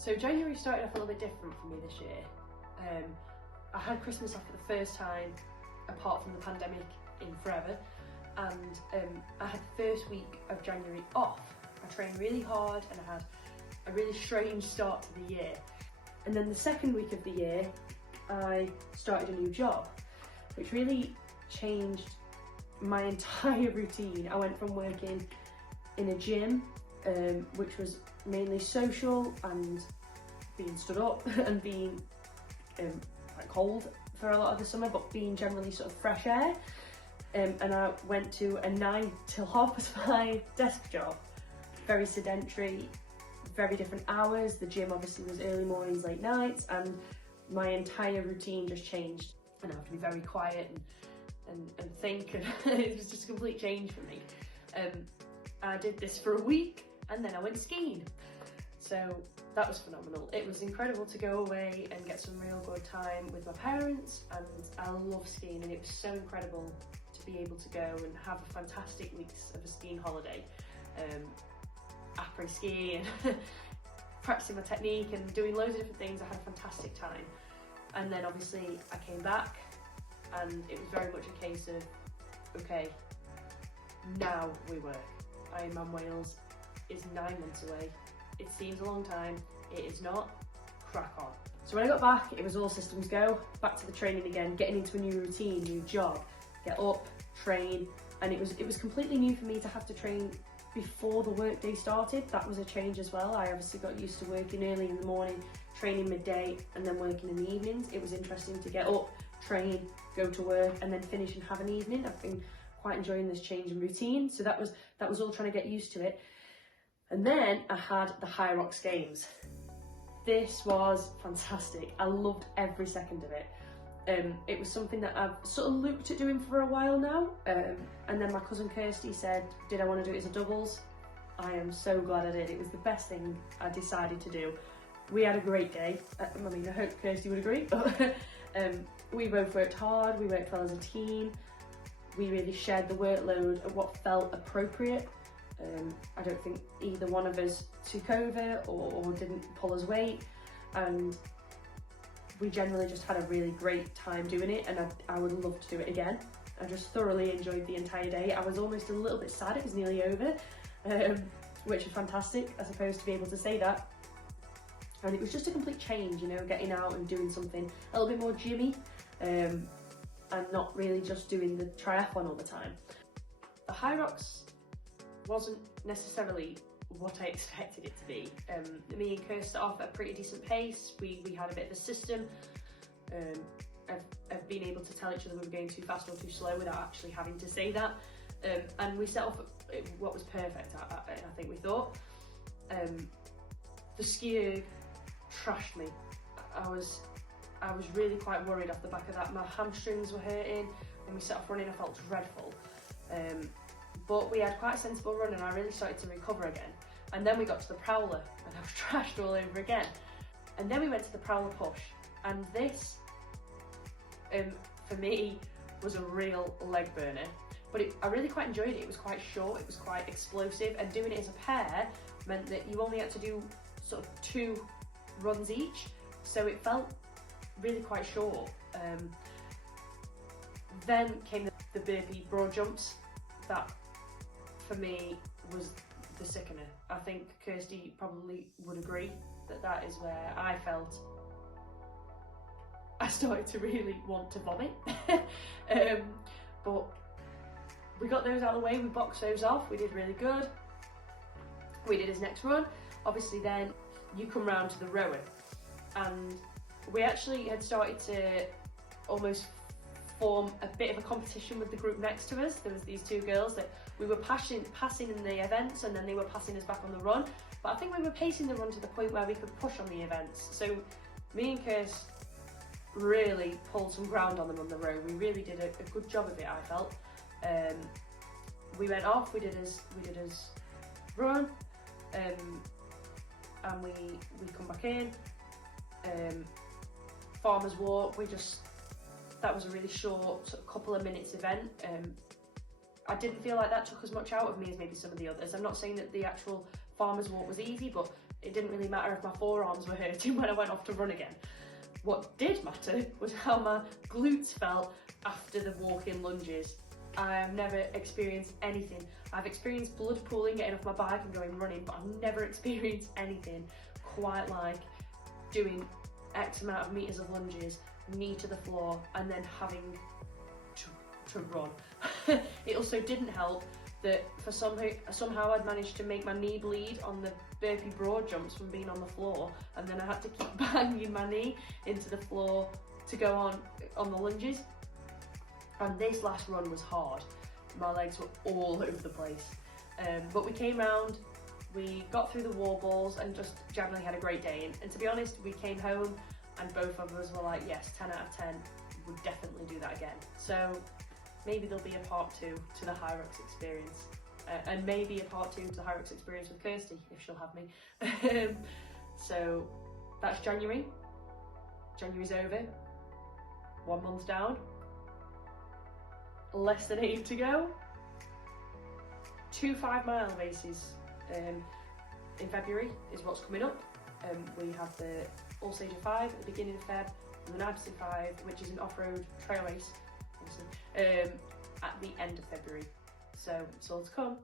So January started off a little bit different for me this year. I had Christmas off for the first time, apart from the pandemic, in forever, and I had the first week of January off. I trained really hard and I had a really strange start to the year. And then the second week of the year, I started a new job, which really changed my entire routine. I went from working in a gym, which was mainly social and being stood up and being quite cold for a lot of the summer, but being generally sort of fresh air. And I went to a 9 till 5:30 desk job, very sedentary, very different hours. The gym obviously was early mornings, late nights, and my entire routine just changed. And I have to be very quiet and think, and it was just a complete change for me. I did this for a week and then I went skiing. So that was phenomenal. It was incredible to go away and get some real good time with my parents, and I love skiing, and it was so incredible to be able to go and have a fantastic weeks of a skiing holiday. Après-ski and practicing my technique and doing loads of different things. I had a fantastic time. And then obviously I came back and it was very much a case of, okay, now we work. Ironman Wales is 9 months away. It seems a long time, it is not. Crack on. So when I got back, it was all systems go, back to the training again, getting into a new routine, new job, get up, train, and it was completely new for me to have to train before the workday started. That was a change as well. I obviously got used to working early in the morning, training midday, and then working in the evenings. It was interesting to get up, train, go to work, and then finish and have an evening. I've been quite enjoying this change in routine, so that was all trying to get used to it. And then I had the Hyrox Games. This was fantastic. I loved every second of it. It was something that I've sort of looked at doing for a while now, and then my cousin Kirsty said, did I want to do it as a doubles? I am so glad I did. It was the best thing I decided to do. We had a great day. I mean, I hope Kirsty would agree, but we both worked hard, we worked well as a team, we really shared the workload at what felt appropriate. I don't think either one of us took over or didn't pull us weight, and we generally just had a really great time doing it, and I would love to do it again. I just thoroughly enjoyed the entire day. I was almost a little bit sad it was nearly over, which is fantastic, I suppose, to be able to say that. And it was just a complete change, you know, getting out and doing something a little bit more gymmy, and not really just doing the triathlon all the time. The Hyrox wasn't necessarily what I expected it to be. Me and Kirsty off at a pretty decent pace. We had a bit of a system of being able to tell each other we were going too fast or too slow without actually having to say that. And we set off at what was perfect, I think we thought. The ski trashed me. I was really quite worried off the back of that. My hamstrings were hurting. When we set off running, I felt dreadful. But we had quite a sensible run and I really started to recover again. And then we got to the Prowler and I was trashed all over again. And then we went to the Prowler push. And this, for me, was a real leg burner. But I really quite enjoyed it. It was quite short, it was quite explosive, and doing it as a pair meant that you only had to do sort of 2 runs each. So it felt really quite short. Then came the burpee broad jumps. That, for me, was the sickener. I think Kirsty probably would agree that that is where I felt I started to really want to vomit. But we got those out of the way, we boxed those off, we did really good. We did his next run. Obviously then you come round to the rowing, and we actually had started to almost form a bit of a competition with the group next to us. There was these 2 girls that we were passing in the events, and then they were passing us back on the run. But I think we were pacing the run to the point where we could push on the events. So me and Kirst really pulled some ground on them on the row. We really did a good job of it, I felt. We went off, we did his run, and we come back in. Farmer's walk, that was a really short sort of couple of minutes event. I didn't feel like that took as much out of me as maybe some of the others. I'm not saying that the actual farmer's walk was easy, but it didn't really matter if my forearms were hurting when I went off to run again. What did matter was how my glutes felt after the walk-in lunges. I have never experienced anything. I've experienced blood pooling getting off my bike and going running, but I've never experienced anything quite like doing X amount of meters of lunges, knee to the floor, and then having to run. It also didn't help that for somehow I'd managed to make my knee bleed on the burpee broad jumps from being on the floor, and then I had to keep banging my knee into the floor to go on the lunges. And this last run was hard. My legs were all over the place. But we came round, we got through the wall balls and just generally had a great day. And to be honest, we came home and both of us were like, yes, 10 out of 10, would definitely do that again. So maybe there'll be a part 2 to the Hyrox experience. And maybe a part 2 to the Hyrox experience with Kirsty, if she'll have me. So that's January. January's over. 1 month down. Less than 8 to go. 2 5-mile races in February is what's coming up. We have the All Stage of 5 at the beginning of Feb, and the Nibeson 5, which is an off-road trail race, obviously, at the end of February. So it's all to come.